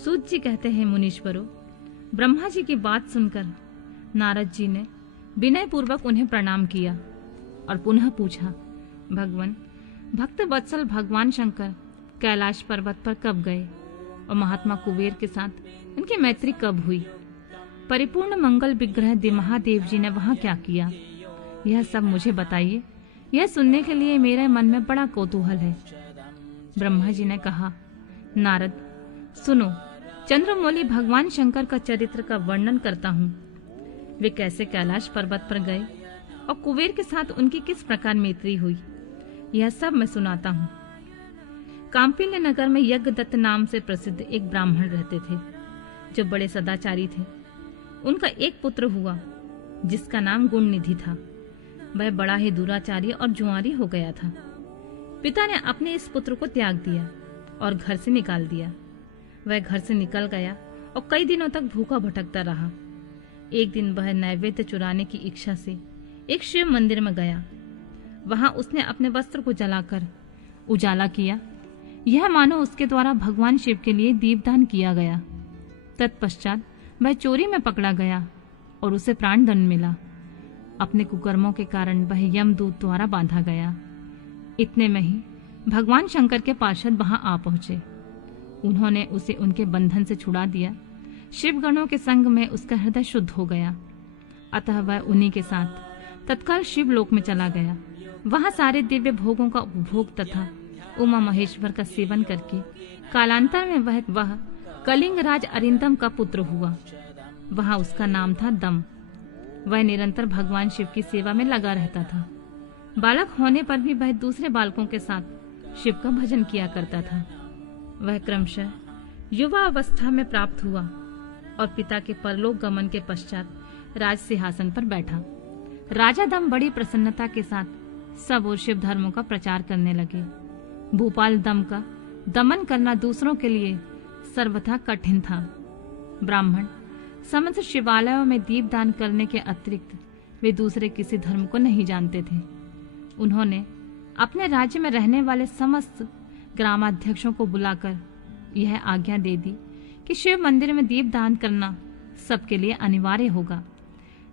सूत जी कहते हैं, मुनीश्वरों, ब्रह्मा जी की बात सुनकर नारद जी ने विनय पूर्वक उन्हें प्रणाम किया और पुनः पूछा, भगवान, भक्त वत्सल भगवान शंकर कैलाश पर्वत पर कब गए और महात्मा कुबेर के साथ उनकी मैत्री कब हुई? परिपूर्ण मंगल विग्रह महादेव जी ने वहां क्या किया? यह सब मुझे बताइए। यह सुनने के लिए मेरे मन में बड़ा कौतूहल है। ब्रह्मा जी ने कहा, नारद, सुनो, चंद्रमौली भगवान शंकर का चरित्र का वर्णन करता हूँ। वे कैसे कैलाश पर्वत पर गए और कुबेर के साथ उनकी किस प्रकार मैत्री हुई, यह सब मैं सुनाता हूँ। कांपिल्य नगर में यज्ञदत्त नाम से प्रसिद्ध एक ब्राह्मण रहते थे, जो बड़े सदाचारी थे। उनका एक पुत्र हुआ, जिसका नाम गुणनिधि था। वह बड़ा ही दुराचारी और जुआरी हो गया था। पिता ने अपने इस पुत्र को त्याग दिया और घर से निकाल दिया। वह घर से निकल गया और कई दिनों तक भूखा भटकता रहा। एक दिन वह नैवेद्य चुराने की इच्छा से एक शिव मंदिर में गया। वहां उसने अपने वस्त्र को जलाकर उजाला किया। यह मानो उसके द्वारा भगवान शिव के लिए दीपदान किया गया। तत्पश्चात वह चोरी में पकड़ा गया और उसे प्राण दंड मिला। अपने कुकर्मों के कारण वह यमदूत द्वारा बांधा गया। इतने में ही भगवान शंकर के पार्षद वहां आ पहुंचे। उन्होंने उसे उनके बंधन से छुड़ा दिया। शिवगणों के संग में उसका हृदय शुद्ध हो गया। अतः वह उन्हीं के साथ तत्काल शिवलोक में चला गया। वहां सारे दिव्य भोगों का उपभोग तथा उमा महेश्वर का सेवन करके कालांतर में वह कलिंग राज अरिंदम का पुत्र हुआ। वहां उसका नाम था दम। वह निरंतर भगवान शिव की सेवा में लगा रहता था। बालक होने पर भी वह दूसरे बालकों के साथ शिव का भजन किया करता था। वह क्रमशः युवा अवस्था में प्राप्त हुआ और पिता के परलोक गमन के पश्चात राज सिंहासन पर बैठा। राजा दम बड़ी प्रसन्नता के साथ सब और शिव धर्मों का प्रचार करने लगे। भूपाल दम का दमन करना दूसरों के लिए सर्वथा कठिन था। ब्राह्मण समस्त शिवालयों में दीपदान करने के अतिरिक्त वे दूसरे किसी धर्म को नहीं जानते थे। उन्होंने अपने राज्य में रहने वाले समस्त ग्रामाध्यक्षों को बुलाकर यह आज्ञा दे दी कि शिव मंदिर में दीपदान करना सबके लिए अनिवार्य होगा।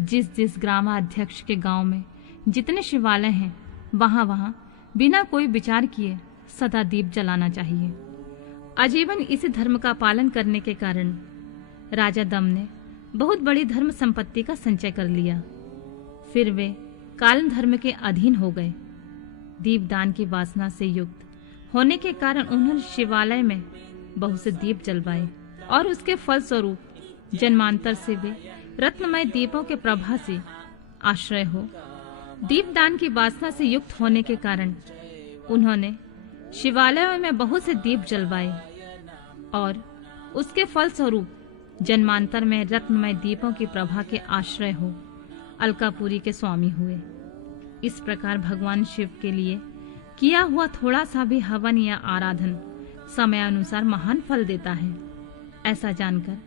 जिस जिस ग्रामाध्यक्ष के गांव में जितने शिवालय हैं, वहां वहां बिना कोई विचार किए सदा दीप जलाना चाहिए। आजीवन इसी धर्म का पालन करने के कारण राजा दम ने बहुत बड़ी धर्म संपत्ति का संचय कर लिया। फिर वे काल धर्म के अधीन हो गए। दीपदान की वासना से युक्त होने के कारण उन्होंने शिवालय में बहुत से दीप जलवाए और उसके फल स्वरूप जन्मांतर से वे रत्नमय दीपों के प्रभा से आश्रय हो। दीपदान की वासना से युक्त होने के कारण उन्होंने शिवालयों में बहुत से दीप जलवाए और उसके फल स्वरूप जन्मांतर में रत्नमय दीपों की प्रभा के आश्रय हो अलकापुरी के स्वामी हुए। इस प्रकार भगवान शिव के लिए किया हुआ थोड़ा सा भी हवन या आराधन समयानुसार महान फल देता है। ऐसा जानकर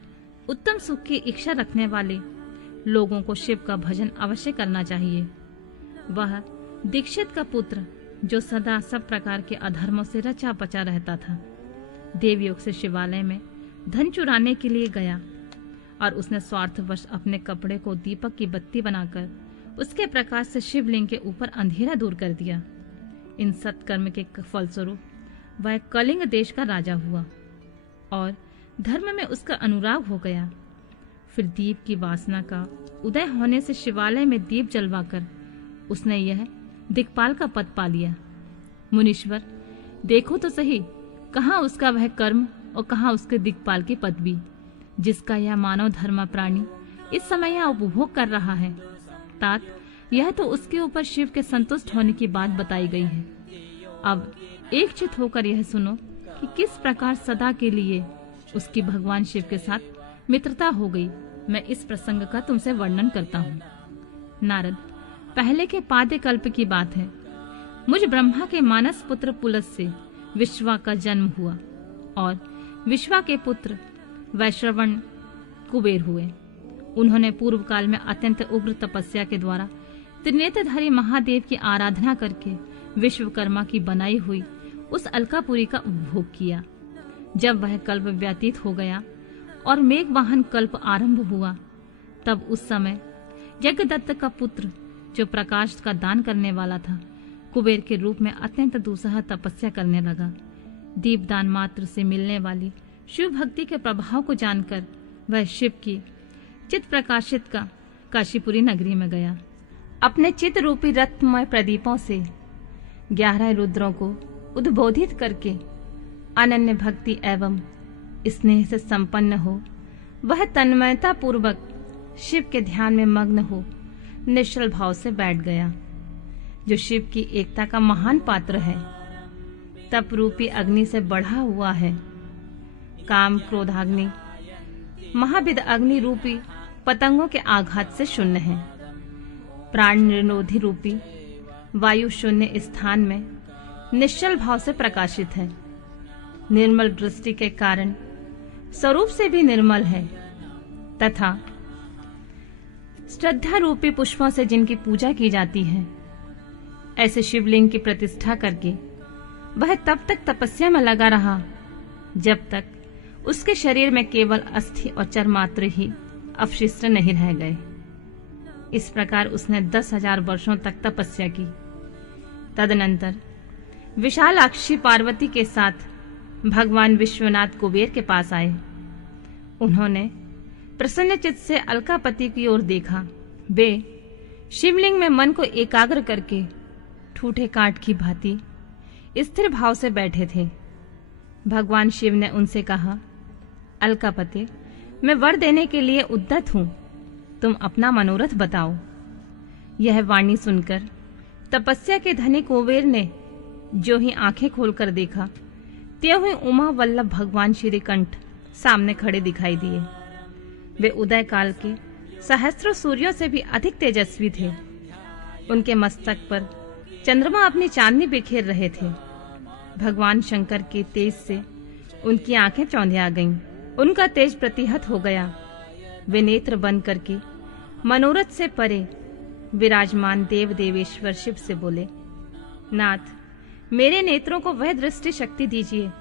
उत्तम सुख की इच्छा रखने वाले लोगों को शिव का भजन अवश्य करना चाहिए। वह दीक्षित का पुत्र जो सदा सब प्रकार के अधर्मों से रचा बचा रहता था, देवयोग से शिवालय में धन चुराने के लिए गया और उसने स्वार्थवश अपने कपड़े को दीपक की बत्ती बनाकर उसके प्रकाश से शिवलिंग के ऊपर अंधेरा दूर कर दिया। इन सत्कर्म के फलस्वरूप वह कलिंग देश का राजा हुआ और धर्म में उसका अनुराग हो गया। फिर दीप की वासना का उदय होने से शिवालय में दीप जलवाकर उसने यह दिक्पाल का पद पा लिया। मुनीश्वर, देखो तो सही, कहाँ उसका वह कर्म और कहाँ उसके दिक्पाल की पदवी, जिसका यह मानव धर्म प्राणी इस समय यहाँ उपभोग कर रहा है। तात, यह तो उसके ऊपर शिव के संतुष्ट होने की बात बताई गई है। अब एक चित होकर यह सुनो कि किस प्रकार सदा के लिए उसकी भगवान शिव के साथ मित्रता हो गई। मैं इस प्रसंग का तुमसे वर्णन करता हूँ। नारद, पहले के पाद्य कल्प की बात है। मुझ ब्रह्मा के मानस पुत्र पुलस से विश्वा का जन्म हुआ और विश्वा के पुत्र वैश्रवण कुबेर हुए। उन्होंने पूर्व काल में अत्यंत उग्र तपस्या के द्वारा त्रिनेत्रधारी महादेव की आराधना करके विश्वकर्मा की बनाई हुई उस अलकापुरी का उपभोग किया। जब वह कल्प व्यतीत हो गया और मेघवाहन कल्प आरंभ हुआ, तब उस समय यज्ञदत्त का पुत्र, जो प्रकाश का दान करने वाला था, कुबेर के रूप में अत्यंत दुस्सह तपस्या करने लगा। दीपदान मात्र से मिलने वाली शिव भक्ति के प्रभाव को जानकर वह शिव की चित प्रकाशित का काशीपुरी नगरी में गया। अपने चित रूपी रत्नमय प्रदीपों से 11 रुद्रों को उद्बोधित करके अनन्य भक्ति एवं स्नेह से संपन्न हो वह तन्मयता पूर्वक शिव के ध्यान में मग्न हो निश्चल भाव से बैठ गया, जो शिव की एकता का महान पात्र है, तप रूपी अग्नि से बढ़ा हुआ है। काम क्रोधाग्नि महाविद अग्नि रूपी पतंगों के आघात से शून्य है। प्राण निरोधी रूपी वायु शून्य स्थान में निश्चल भाव से प्रकाशित है। निर्मल दृष्टि के कारण स्वरूप से भी निर्मल है तथा श्रद्धा रूपी पुष्पों से जिनकी पूजा की जाती है, ऐसे शिवलिंग की प्रतिष्ठा करके वह तब तक तपस्या में लगा रहा जब तक उसके शरीर में केवल अस्थि और चर्मात्र ही अवशिष्ट नहीं रह गए। इस प्रकार उसने 10,000 वर्षों तक तपस्या की। तदनंतर विशालाक्षी पार्वती के साथ भगवान विश्वनाथ कुबेर के पास आए। उन्होंने प्रसन्नचित्त से अलकापति की ओर देखा। वे शिवलिंग में मन को एकाग्र करके ठूठे काठ की भांति स्थिर भाव से बैठे थे। भगवान शिव ने उनसे कहा, अलकापति, मैं वर देने के लिए उद्यत हूं, तुम अपना मनोरथ बताओ। यह वाणी सुनकर तपस्या के धनी कुबेर ने जो ही आंखें खोलकर देखा, त्यों ही उमा वल्लभ भगवान श्रीकंठ सामने खड़े दिखाई दिए। वे उदय काल के सहस्त्रों सूर्यों से भी अधिक तेजस्वी थे। उनके मस्तक पर चंद्रमा अपनी चांदनी बिखेर रहे थे। भगवान शंकर के तेज से उनकी आंखें चौंधिया गईं। उनका तेज प्रतिहत हो गया। वे नेत्र बंद करके मनोरथ से परे विराजमान देव देवेश्वर शिव से बोले, नाथ, मेरे नेत्रों को वह दृष्टि शक्ति दीजिए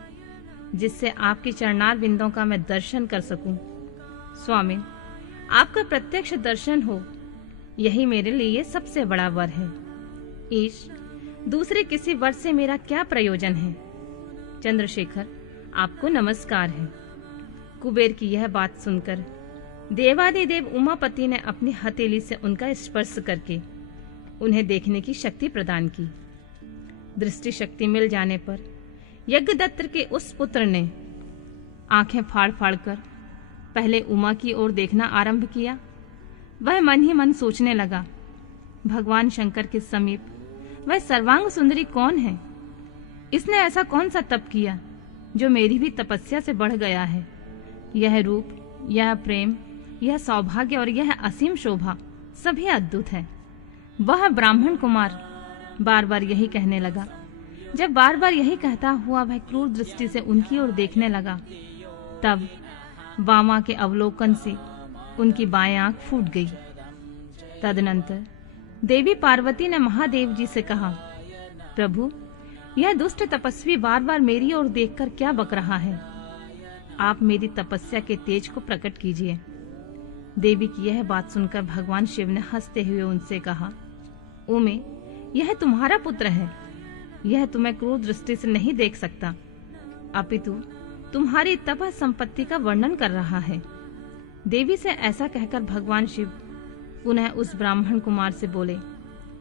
जिससे आपके चरणार बिंदों का मैं दर्शन कर सकूं। स्वामी, आपका प्रत्यक्ष दर्शन हो, यही मेरे लिए सबसे बड़ा वर है। ईश, दूसरे किसी वर से मेरा क्या प्रयोजन है। चंद्रशेखर, आपको नमस्कार है। कुबेर की यह बात सुनकर देवादिदेव उमापति ने अपनी हथेली से उनका स्पर्श करके उन्हें देखने की शक्ति प्रदान की। दृष्टि शक्ति मिल जाने पर यज्ञदत्त के उस पुत्र ने आंखें फाड़ फाड़ कर पहले उमा की ओर देखना आरंभ किया। वह मन ही मन सोचने लगा, भगवान शंकर के समीप वह सर्वांग सुंदरी कौन है? इसने ऐसा कौन सा तप किया जो मेरी भी तपस्या से बढ़ गया है? यह रूप, यह प्रेम, यह सौभाग्य और यह असीम शोभा सभी अद्भुत है। वह ब्राह्मण कुमार बार बार यही कहने लगा। जब बार बार यही कहता हुआ वह क्रूर दृष्टि से उनकी ओर देखने लगा, तब वामा के अवलोकन से उनकी बाएं आंख फूट गई। तदनंतर देवी पार्वती ने महादेव जी से कहा, प्रभु, यह दुष्ट तपस्वी बार बार मेरी ओर देखकर क्या बक रहा है? आप मेरी तपस्या के तेज को प्रकट कीजिए। देवी की यह बात सुनकर भगवान शिव ने हंसते हुए उनसे कहा, उमे, यह तुम्हारा पुत्र है। यह तुम्हें क्रूर दृष्टि से नहीं देख सकता, अपितु तुम्हारी तप संपत्ति का वर्णन कर रहा है। देवी से ऐसा कहकर भगवान शिव पुनः उस ब्राह्मण कुमार से बोले,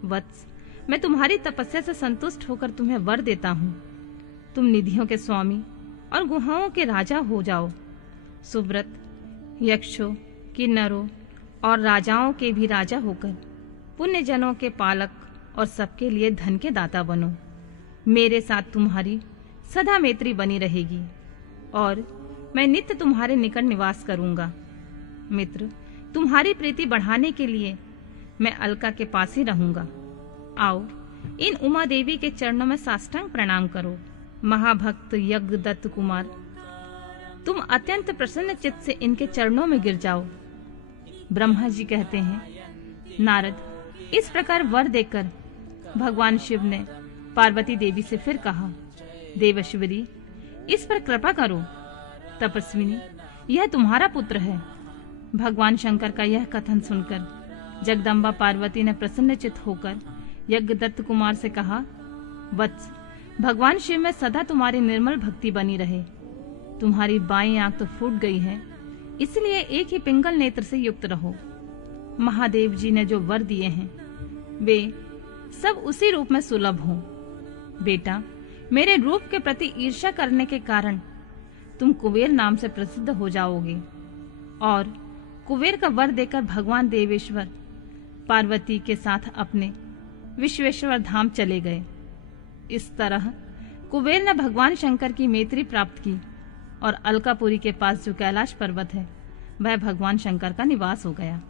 वत्स, मैं तुम्हारी तपस्या से संतुष्ट होकर तुम्हें वर देता हूँ। तुम निधियों के स्वामी और गुहाओं के राजा हो जाओ। सुव्रत, यक्षों, किन्नरों और राजाओं के भी राजा होकर पुण्य जनों के पालक और सबके लिए धन के दाता बनो। मेरे साथ तुम्हारी सदा मैत्री बनी रहेगी और मैं नित्य तुम्हारे निकट निवास करूंगा। मित्र, तुम्हारी प्रीति बढ़ाने के लिए मैं अलका के पास ही रहूंगा। आओ, इन उमा देवी के चरणों में साष्टांग प्रणाम करो। महाभक्त यज्ञदत्त कुमार, तुम अत्यंत प्रसन्न चित्त से इनके चरणों में गिर जाओ। ब्रह्मा जी कहते हैं, नारद, इस प्रकार वर देकर भगवान शिव ने पार्वती देवी से फिर कहा, देवेश्वरी, इस पर कृपा करो तपस्विनी, यह तुम्हारा पुत्र है। भगवान शंकर का यह कथन सुनकर जगदम्बा पार्वती ने प्रसन्नचित्त होकर यज्ञदत्त कुमार से कहा, वत्स, भगवान शिव में सदा तुम्हारी निर्मल भक्ति बनी रहे। तुम्हारी बाईं आंख तो फूट गई है, इसलिए एक ही पिंगल नेत्र से युक्त रहो। महादेव जी ने जो वर दिए हैं वे सब उसी रूप में सुलभ हों। बेटा, मेरे रूप के प्रति ईर्ष्या करने के कारण तुम कुबेर नाम से प्रसिद्ध हो जाओगे। और कुबेर का वर देकर भगवान देवेश्वर पार्वती के साथ अपने विश्वेश्वर धाम चले गए। इस तरह कुबेर ने भगवान शंकर की मैत्री प्राप्त की और अलकापुरी के पास जो कैलाश पर्वत है वह भगवान शंकर का निवास हो गया।